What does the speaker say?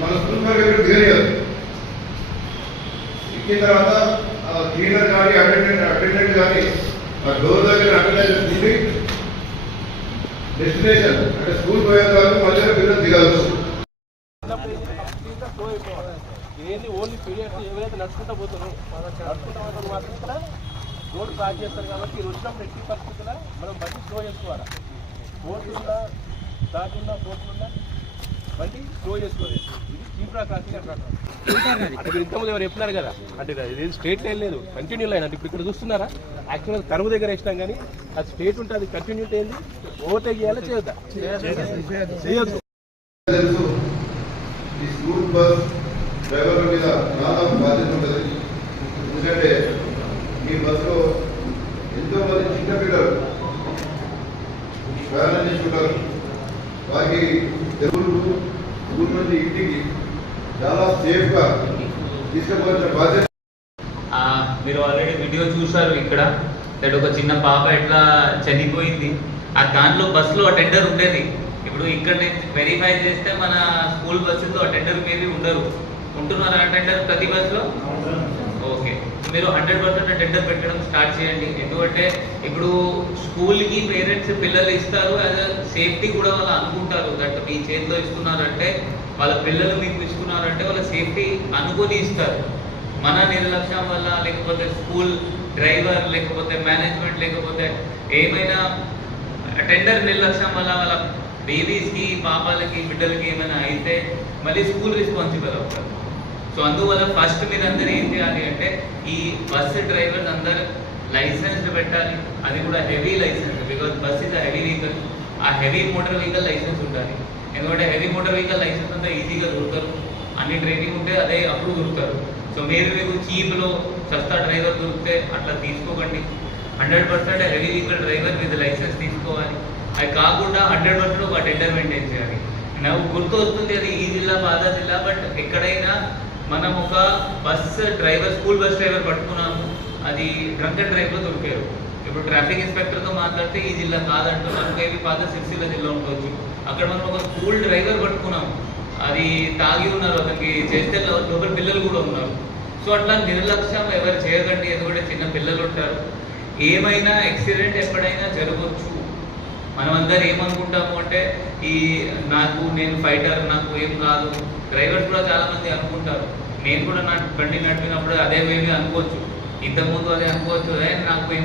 మన స్కూల్ పరిగెత్తుకు దిగలేదు. ఎక్కిన తర్వాత క్లీనర్ కానీ అటెండెంట్ కానీ డోర్ దగ్గర అటెండెన్స్ దిగి డెస్టినేషన్ అంటే స్కూల్ పోయేంత వరకు మళ్ళీ పిల్లలు దిగలదు. ఇదేంటి ఓన్లీ పీరియడ్స్ ఎవరైతే నడుచుకుంటా పోతారో మాత్రం రోడ్డు క్రాస్ చేస్తారు కాబట్టి ఈ వచ్చినప్పుడు ఎట్టి పరిస్థితుల్లో మనం బండి స్లో చేసుకోవాలి. బోర్డులున్నా దాటున్నా బోర్డులున్నా బండి స్లో చేసుకోవాలి. ఇది చీప్రా క్రాసింగ్ అంటారు. అంటే మీరు ఇంతకుముందు ఎవరు చెప్పినారు కదా, అంటే ఇది స్ట్రేట్ లైన్ లేదు, కంటిన్యూ లైన్. అంటే ఇప్పుడు ఇక్కడ చూస్తున్నారా, యాక్చువల్గా కరువు దగ్గర వేసినాం కానీ అది స్ట్రేట్ ఉంటుంది. కంటిన్యూ ఏంది, ఓవర్టేక్ చేయాలి, చేయొద్దా? చేయొద్దు. ఈ స్కూల్ బస్ డ్రైవర్ల మీద చాలా బాధ్యత ఉంటుంది. ఎందుకంటే ఈ బస్సులో ఎంతో మంది చిన్నపిల్లలు ప్రయాణం చేసుకుంటారు. వారికి ఊరు నుంచి ఇంటికి చాలా సేఫ్గా తీసుకుపోవాల్సిన బాధ్యత. మీరు ఆల్రెడీ వీడియో చూసారు ఇక్కడ, దట్ ఒక చిన్న పాప ఎట్లా చనిపోయింది. ఆ దాంట్లో బస్సులో అటెండర్ ఉండేది. ఇప్పుడు ఇక్కడ నేను వెరిఫై చేస్తే మన స్కూల్ బస్సులో అటెండర్ మేబీ ఉండరు. ఉంటున్నారా అటెండర్ ప్రతి బస్సులో? ఓకే, మీరు 100% అటెండర్ పెట్టడం స్టార్ట్ చేయండి. ఎందుకంటే ఇప్పుడు స్కూల్కి పేరెంట్స్ పిల్లలు ఇస్తారు, యాజ్ అ సేఫ్టీ కూడా వాళ్ళు అనుకుంటారు. దట్ మీ చేతిలో ఇస్తున్నారంటే, వాళ్ళ పిల్లలు మీకు ఇస్తున్నారంటే వాళ్ళ సేఫ్టీ అనుకొని ఇస్తారు. మన నిర్లక్ష్యం వల్ల, లేకపోతే స్కూల్ డ్రైవర్, లేకపోతే మేనేజ్మెంట్, లేకపోతే ఏమైనా అటెండర్ నిర్లక్ష్యం వల్ల వాళ్ళ బేబీస్కి, పాపాలకి, బిడ్డలకి ఏమైనా అయితే మళ్ళీ స్కూల్ రెస్పాన్సిబుల్ అవుతారు. సో అందువల్ల ఫస్ట్ మీరందరూ ఏం చేయాలి అంటే, ఈ బస్సు డ్రైవర్స్ అందరు లైసెన్స్ పెట్టాలి. అది కూడా heavy license, because bus is a heavy vehicle. ఆ హెవీ మోటార్ వెహికల్ లైసెన్స్ ఉండాలి. ఎందుకంటే హెవీ మోటార్ వెహికల్ లైసెన్స్ అంతా ఈజీగా దొరుకుతారు. అన్ని ట్రైనింగ్ ఉంటే అదే అప్పుడు దొరుకుతారు. సో మీకు చీప్లో సస్తా డ్రైవర్ దొరికితే అట్లా తీసుకోకండి. 100% heavy vehicle driver with license తీసుకోవాలి. అది కాకుండా 100% ఒక అటెండర్ మెయింటైన్ చేయాలి. నాకు గుర్తు వస్తుంది అది ఈ జిల్లా బాధా జిల్లా, బట్ ఎక్కడైనా మనం ఒక bus driver, school bus driver పట్టుకున్నాము, అది డ్రంక్ అండ్ డ్రైవ్లో దొరికారు. ఇప్పుడు ట్రాఫిక్ ఇన్స్పెక్టర్తో మాట్లాడితే ఈ జిల్లా కాదంటున్నారు, మేబీ పాత సిరిసిల్ల జిల్లా ఉండవచ్చు. అక్కడ మనం ఒక స్కూల్ డ్రైవర్ పట్టుకున్నాము, అది తాగి ఉన్నారు, అతనికి చేస్తే లోపల పిల్లలు కూడా ఉన్నారు. సో అట్లా నిర్లక్ష్యం ఎవరు చేయకండి. ఎందుకంటే చిన్న పిల్లలు ఉంటారు, ఏమైనా యాక్సిడెంట్ ఎక్కడైనా జరగవచ్చు. మనం అందరు ఏమనుకుంటాము అంటే, నేను ఫైటర్, నాకు ఏం కాదు. డ్రైవర్స్ కూడా చాలా మంది అనుకుంటారు. నేను కూడా నా బండి నడిపినప్పుడు అదే మేబీ అనుకోవచ్చు, ఇంతకుముందు అదే అనుకోవచ్చు, నాకు ఏం